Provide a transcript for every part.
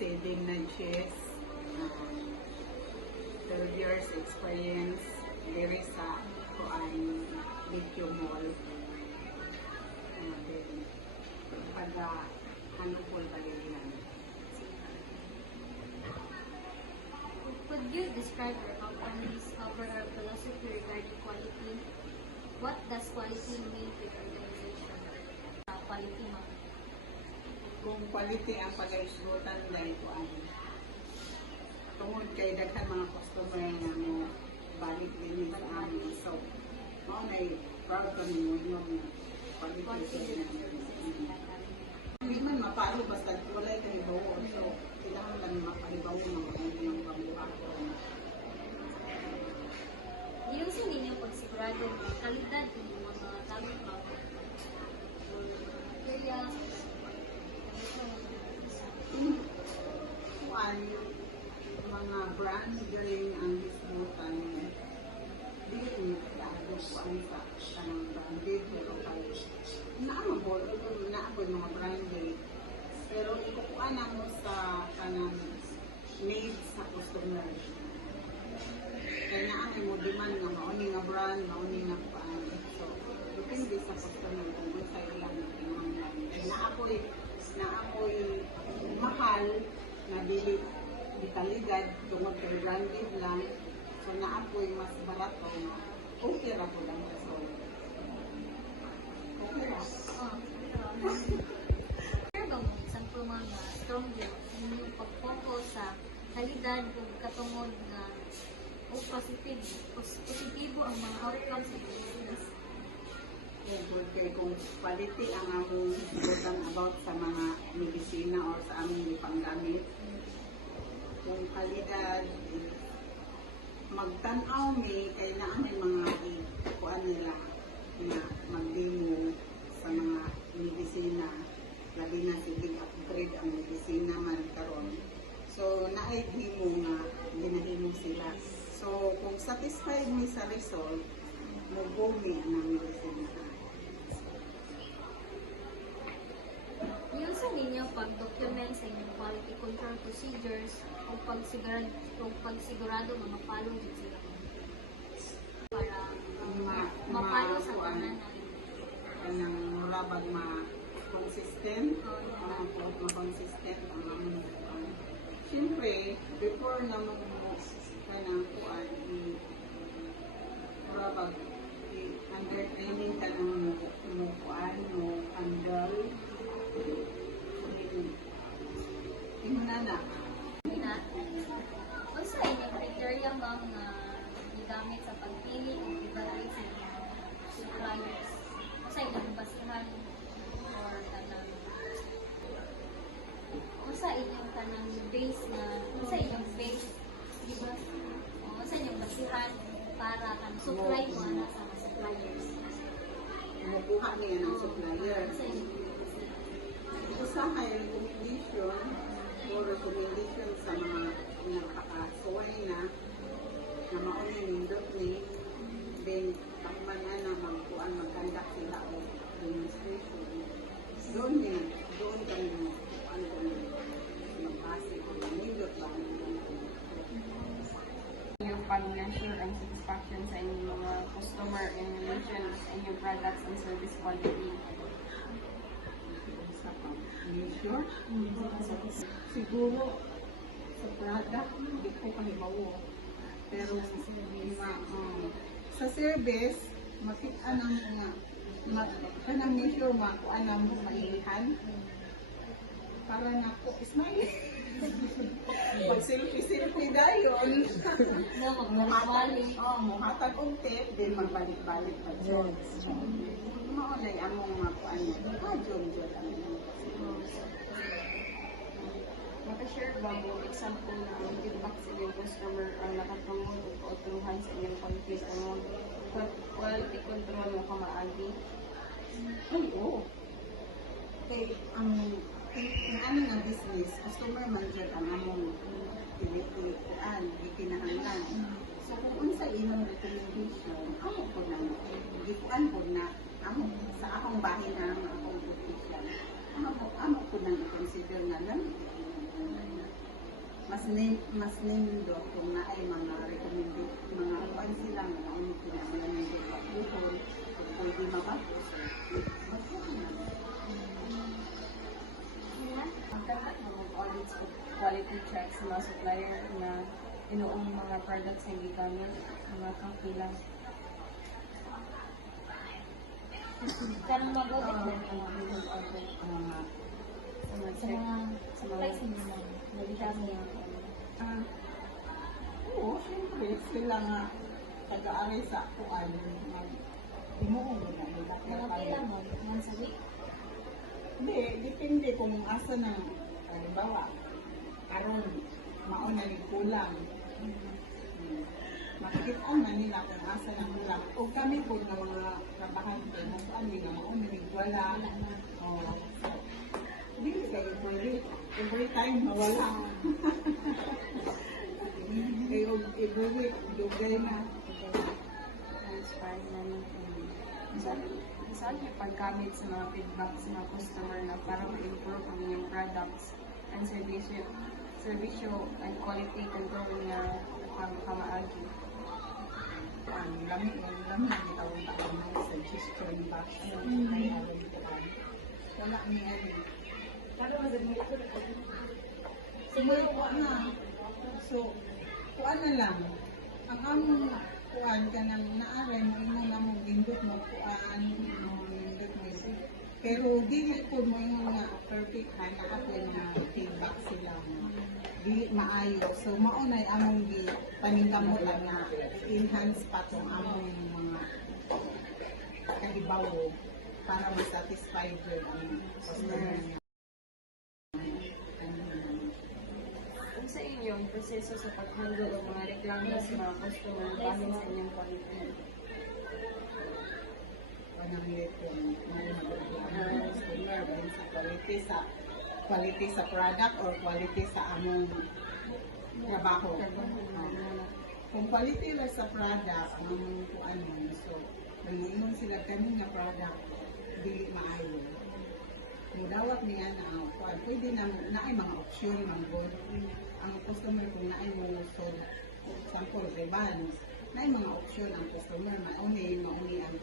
Siding na chess. 12 years experience diri sa kuan Litio Mall. Then, pada Hanupol Pagilihan. Could you describe your company's overall philosophy regarding quality? What does quality mean to your organization? Quality mo. Kung quality ang pag-aisgutan dahil kuan. Tungod kay daghan mga customer nga mo balik din sa amin. So, mao nay proud kami mo yung quality. Hindi man mapalo basta wala kay bawo. So, kailangan lang mapalibaw ng pambuhato. Yung sa ninyo pagsigurado ng kalidad ng mga gamit mo, materials, Kuan, mga brand during ang dismutan, di mo kailangan kuan sa kanang branded, pero naamabol, naamabol mga branded. Pero ikukuan na mo sa kanang needs sa customer. Kaya na ang mo demand nga mauni nga brand, mauni nga kuan. So, depende sa customer kung ano sa ilang kinahanglan. Kaya na ako'y mahal na dili di kalidad tungod kay branded lang. So, na ako'y mas barato na okay ra po lang so. Okay ra. Pero ba mo isang mga strong view inyong pag-focus sa kalidad ug katungod na positibo ang mga outcomes sa business. Kung quality ang among important about sa mga medisina or sa aming panggamit, kung kalidad, magtanaw may kailangan may mga ikuan nila na mag-demo sa mga medisina, labi na sige upgrade ang medisina man karon. So na-demo nga ginahimo sila. So kung satisfied mi sa result, mo-go mi ng medisina. Yung sa ninyo pag-document sa inyong quality control procedures o pagsigurado mga follow din sila para mapalo sa tanan kanang murabag ma-consistent ma-consistent ang among siyempre before na mo kanang kuan murabag under training ka ng mo kuan mo handle Inunana. Kung sa inyong criteria bang gigamit sa pagpili o evaluate sa inyong suppliers? Kung sa inyong basihan or kanang kung sa inyong kanang base na kung sa inyong base di ba? O sa inyong basihan para kan supply mo na sa mga suppliers. Makuha niya ng supplier. Sa inyong Usahay recommendation o recommendation sa mga nakakasuway na mauna nindot ni then pagmana na magkuhan magkandak sila o demonstration doon kami magkuhan kami magbase kung nindot lang yung pag-measure ang satisfaction sa inyong mga customer in relation sa inyong products and service quality. Measure? Siguro sa product, hindi ko kahibawo. Pero sa service, makita ng mga kanang measure makuha na mo mailihan. Para na ko, smile. Pag selfie dayon, muhatag og tip, then magbalik-balik pa dyan. Maulay among makuha niya. Dyon ang Maka-share ba mo example na feedback sa inyong customer ang nakatungod o kautruhan sa inyong quality sa mga quality control mo kamaagi? Ay, oo. Okay, ang ano nga business, customer manager ang among pinipilian, ikinahanglan. So, kung unsa inyong recommendation, amo ko na, gikuan ko na, amo sa akong bahin na ang akong official, amo ko na i-consider na lang. mas nindo kung na ay mga recommended mga kuan sila nga ang pinamalamin sa buhol kung pwede mabatos. Ang takat ng mga audits o quality checks sa mga supplier na inuong mga products na gigamit, mga kapilang. Karang mag-audit na Ang mga minimum order, Ang mga sa mga sa check, mga sa mga supplies nila. check niya. ah, oo, syempre sila nga taga-aray sa kuan imuong na nila Mga pila mo, once a week. Hindi, depende kung asa na, halimbawa, aron, mauna ni kulang. Makikita na nila kung asa na kulang. O kami po na mga trabahante, nasaan nila, mauna ni wala. Wala na. O, hindi kayo every time mawala. Kayo every week, dugay na. Transfer namin. Saan yung paggamit sa mga feedback sa mga customer na para ma-improve ang inyong products and servisyo and quality control na pagkamaagi. Ang lamig, itawag taon ng suggestion box. Ay, alam ko ba? Wala ni ano. Siguro ko na. So, kuan na lang. Ang among kuan ka nang naaray mo imo na mong gindot mo kuan mo gindot mo si. Pero dili po mo yung nga perfect ha nakapoy na feedback sila mo. Dili maayo. So maunay among gi paningkamot lang nga enhance pa tong among mga kaibawo para ma-satisfy jud ang customer niya. Kung sa inyo, ang proseso sa pag-handle ng mga reklamo sa mga customer bahin sa inyong quality. Pananglit yung mga customer dahil sa quality sa product or quality sa among trabaho. Kung quality lang sa product, ang among kuan mo, so nanginom sila kami nga product, dili maayo. Mudawat niya na kuan, pwede na ay mga option ng gold. Ang customer kung naay mo so sample ribbons, naay mga option ang customer mauni ang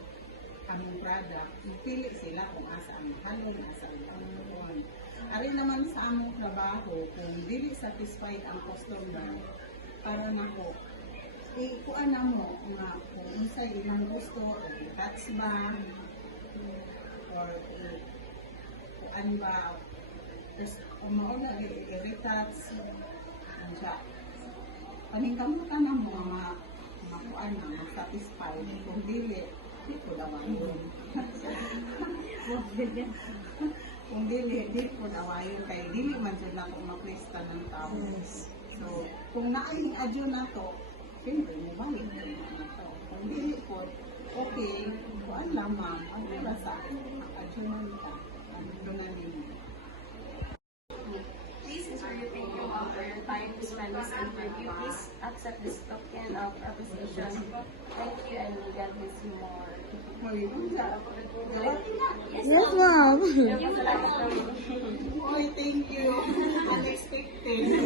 among product, pili sila kung asa ang halong, asa ang kuan. Ari naman sa among trabaho, kung dili satisfied ang customer, para nako kuan na mo nga kung unsay ilang gusto o i-touch ba or kuan ba mauna i-retouch ang siya paningkamutan ng mga kuan na satisfied kung dili ko dawayon kung dili ko dawayon kay dili man jud na ko makwesta ng tao so kung naay adyo na to siyempre mo balik na to kung dili ko okay kuan lang ma'am ang para sa adyo na nita adyo na nimo. Please insert your thank you for your time to spend this interview. Please accept this token of appreciation. Thank you and may God bless you more. Yes, ma'am. Oy, thank you. Unexpected.